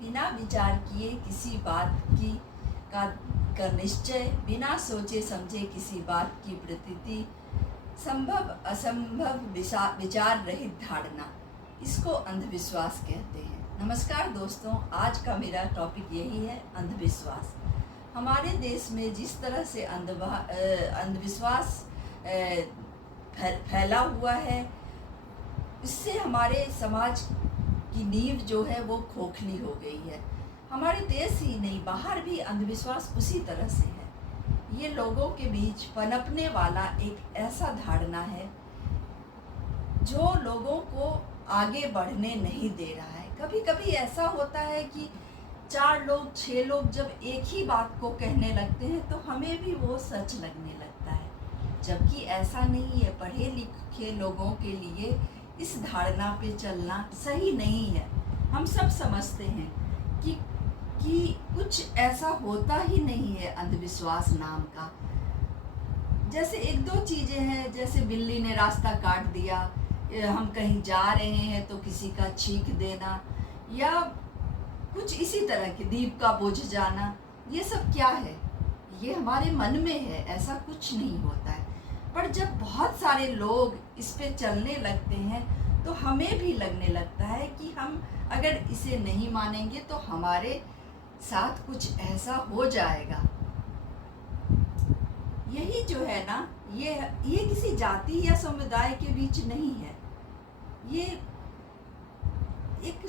बिना विचार किए किसी बात की का कर निश्चय, बिना सोचे समझे किसी बात की प्रतीति, संभव असंभव विचार रहित धारणा, इसको अंधविश्वास कहते हैं। नमस्कार दोस्तों, आज का मेरा टॉपिक यही है, अंधविश्वास। हमारे देश में जिस तरह से अंधविश्वास फैला हुआ है, इससे हमारे समाज की नींव जो है वो खोखली हो गई है। हमारे देश ही नहीं, बाहर भी अंधविश्वास उसी तरह से है। ये लोगों के बीच पनपने वाला एक ऐसा धारणा है जो लोगों को आगे बढ़ने नहीं दे रहा है। कभी कभी ऐसा होता है कि 4 लोग 6 लोग जब एक ही बात को कहने लगते हैं तो हमें भी वो सच लगने लगता है, जबकि ऐसा नहीं है। पढ़े लिखे लोगों के लिए इस धारणा पे चलना सही नहीं है। हम सब समझते हैं कि कुछ ऐसा होता ही नहीं है अंधविश्वास नाम का। जैसे 1-2 चीज़ें हैं, जैसे बिल्ली ने रास्ता काट दिया, हम कहीं जा रहे हैं तो किसी का छींक देना, या कुछ इसी तरह के दीप का बुझ जाना, ये सब क्या है? ये हमारे मन में है, ऐसा कुछ नहीं होता है। पर जब बहुत सारे लोग इस पे चलने लगते हैं तो हमें भी लगने लगता है कि हम अगर इसे नहीं मानेंगे तो हमारे साथ कुछ ऐसा हो जाएगा। यही जो है ना, ये किसी जाति या समुदाय के बीच नहीं है, ये एक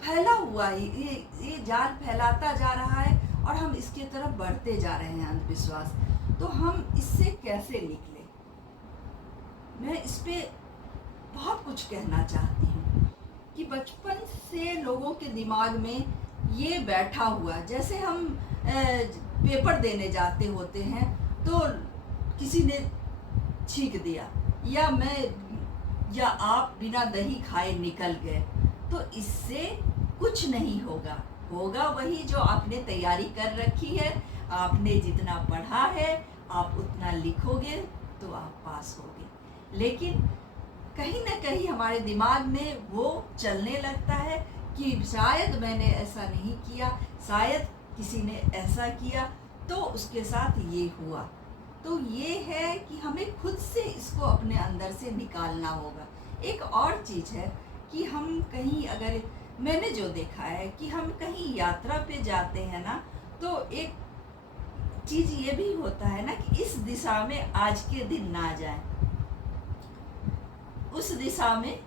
फैला हुआ है, ये जाल फैलाता जा रहा है और हम इसके तरफ बढ़ते जा रहे हैं अंधविश्वास। तो हम इससे कैसे निकले? मैं इस पे बहुत कुछ कहना चाहती हूँ कि बचपन से लोगों के दिमाग में ये बैठा हुआ, जैसे हम पेपर देने जाते होते हैं तो किसी ने छींक दिया, या आप बिना दही खाए निकल गए, तो इससे कुछ नहीं होगा। होगा वही जो आपने तैयारी कर रखी है, आपने जितना पढ़ा है आप उतना लिखोगे तो आप पास होगे। लेकिन कहीं ना कहीं हमारे दिमाग में वो चलने लगता है कि शायद मैंने ऐसा नहीं किया, शायद किसी ने ऐसा किया तो उसके साथ ये हुआ। तो ये है कि हमें खुद से इसको अपने अंदर से निकालना होगा। एक और चीज़ है कि हम कहीं, अगर मैंने जो देखा है कि हम कहीं यात्रा पे जाते हैं ना, तो एक चीज़ ये भी होता है ना कि इस दिशा में आज के दिन ना जाएं, उस दिशा में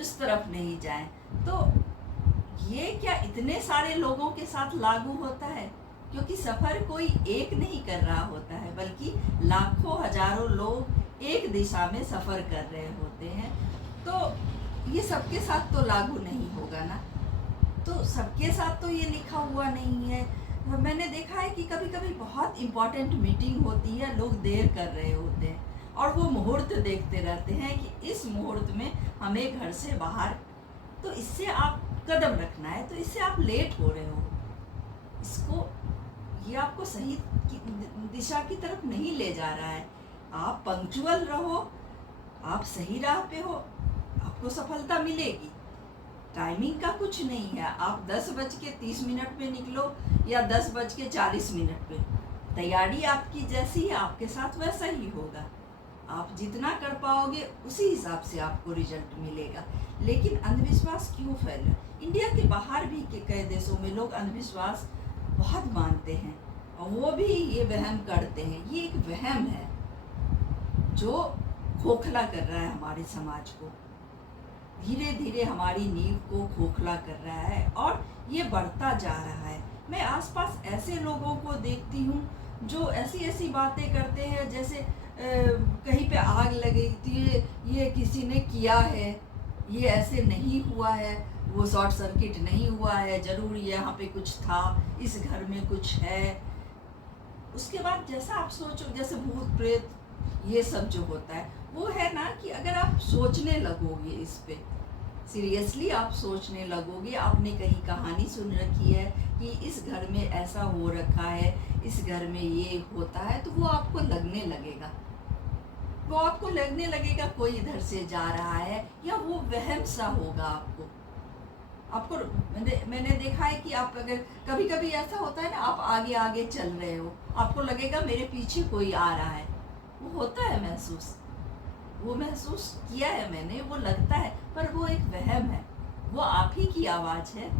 उस तरफ नहीं जाएं। तो ये क्या इतने सारे लोगों के साथ लागू होता है? क्योंकि सफ़र कोई एक नहीं कर रहा होता है, बल्कि लाखों हजारों लोग एक दिशा में सफ़र कर रहे होते हैं। तो ये सबके साथ तो लागू नहीं होगा ना। तो सबके साथ तो ये लिखा हुआ नहीं है। मैंने देखा है कि कभी कभी बहुत इम्पोर्टेंट मीटिंग होती है, लोग देर कर रहे होते हैं और वो मुहूर्त देखते रहते हैं कि इस मुहूर्त में हमें घर से बाहर, तो इससे आप कदम रखना है, तो इससे आप लेट हो रहे हो। ये आपको सही दिशा की तरफ नहीं ले जा रहा है। आप पंक्चुअल रहो, आप सही राह पे हो, आपको सफलता मिलेगी। टाइमिंग का कुछ नहीं है, आप 10:30 पे निकलो या 10:40 पे, तैयारी आपकी जैसी है आपके साथ वैसा ही होगा। आप जितना कर पाओगे उसी हिसाब से आपको रिजल्ट मिलेगा। लेकिन अंधविश्वास क्यों फैला? इंडिया के बाहर भी के कई देशों में लोग अंधविश्वास बहुत मानते हैं और वो भी ये वहम करते हैं। ये एक वहम है जो खोखला कर रहा है हमारे समाज को, धीरे धीरे हमारी नींव को खोखला कर रहा है और ये बढ़ता जा रहा है। मैं आसपास ऐसे लोगों को देखती हूँ जो ऐसी बातें करते हैं, जैसे कहीं पे आग लगी थी, ये किसी ने किया है, ये ऐसे नहीं हुआ है, वो शॉर्ट सर्किट नहीं हुआ है, ज़रूर यहाँ पे कुछ था, इस घर में कुछ है। उसके बाद जैसा आप सोचो, जैसे भूत प्रेत ये सब जो होता है, वो है ना कि अगर आप सोचने लगोगे, इस पे सीरियसली आप सोचने लगोगे, आपने कहीं कहानी सुन रखी है कि इस घर में ऐसा हो रखा है, इस घर में ये होता है, तो वो आपको लगने लगेगा। कोई इधर से जा रहा है, या वो वहम सा होगा आपको। आपको मैंने देखा है कि आप अगर कभी कभी ऐसा होता है ना, आप आगे आगे चल रहे हो, आपको लगेगा मेरे पीछे कोई आ रहा है, वो होता है महसूस, वो महसूस किया है मैंने, वो लगता है, पर वो एक वहम है, वो आप ही की आवाज़ है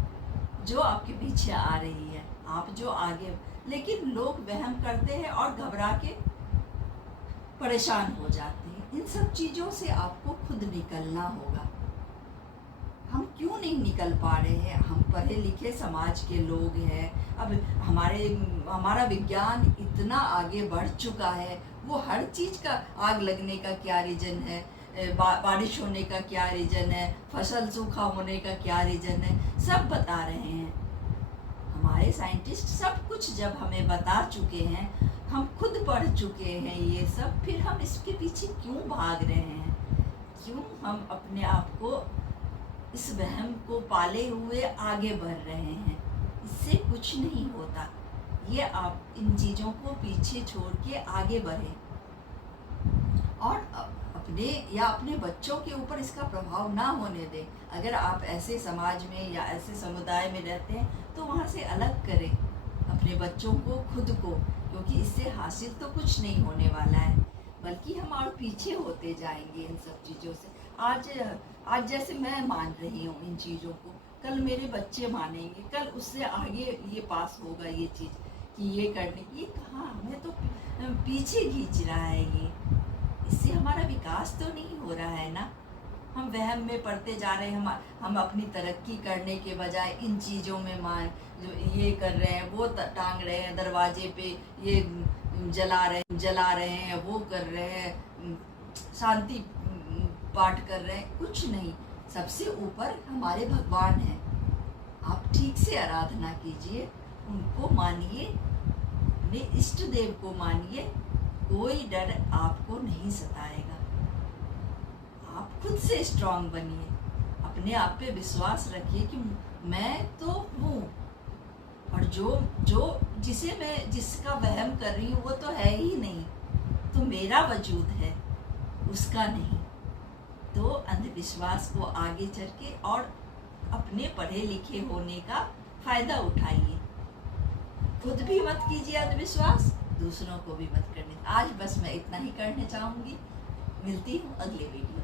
जो आपके पीछे आ रही है, आप जो आगे। लेकिन लोग वहम करते हैं और घबरा के परेशान हो जाते हैं। इन सब चीज़ों से आपको खुद निकलना होगा। हम क्यों नहीं निकल पा रहे हैं? हम पढ़े लिखे समाज के लोग हैं, अब हमारा विज्ञान इतना आगे बढ़ चुका है, वो हर चीज़ का, आग लगने का क्या रीज़न है, बारिश होने का क्या रीज़न है, फसल सूखा होने का क्या रीज़न है, सब बता रहे हैं। हमारे साइंटिस्ट सब कुछ जब हमें बता चुके हैं, हम खुद पढ़ चुके हैं ये सब, फिर हम इसके पीछे क्यों भाग रहे हैं? क्यों हम अपने आप को, इस वहम को पाले हुए आगे बढ़ रहे हैं? इससे कुछ नहीं होता। ये आप इन चीज़ों को पीछे छोड़ के आगे बढ़ें और अपने या अपने बच्चों के ऊपर इसका प्रभाव ना होने दें। अगर आप ऐसे समाज में या ऐसे समुदाय में रहते हैं तो वहाँ से अलग करें अपने बच्चों को, खुद को, क्योंकि इससे हासिल तो कुछ नहीं होने वाला है, बल्कि हम और पीछे होते जाएंगे इन सब चीज़ों से। आज जैसे मैं मान रही हूँ इन चीज़ों को, कल मेरे बच्चे मानेंगे, कल उससे आगे ये पास होगा ये चीज़ कि ये करने की, ये कहाँ, हमें तो पीछे खींच रहा है ये, इससे हमारा विकास तो नहीं हो रहा है ना। हम वहम में पड़ते जा रहे हैं, हम अपनी तरक्की करने के बजाय इन चीज़ों में जो ये कर रहे हैं, वो टांग रहे हैं दरवाजे पे, ये जला रहे हैं, वो कर रहे हैं, शांति पाठ कर रहे हैं, कुछ नहीं। सबसे ऊपर हमारे भगवान हैं, आप ठीक से आराधना कीजिए, उनको मानिए, अपने इष्ट देव को मानिए, कोई डर आपको नहीं सताएगा। आप खुद से स्ट्रांग बनिए, अपने आप पे विश्वास रखिए कि मैं तो हूँ, और जिसका वहम कर रही हूँ वो तो है ही नहीं, तो मेरा वजूद है, उसका नहीं। तो अंधविश्वास को आगे चल के और अपने पढ़े लिखे होने का फायदा उठाइए। खुद भी मत कीजिए अंधविश्वास, दूसरों को भी मत करने। आज बस मैं इतना ही करने चाहूँगी। मिलती हूँ अगले वीडियो।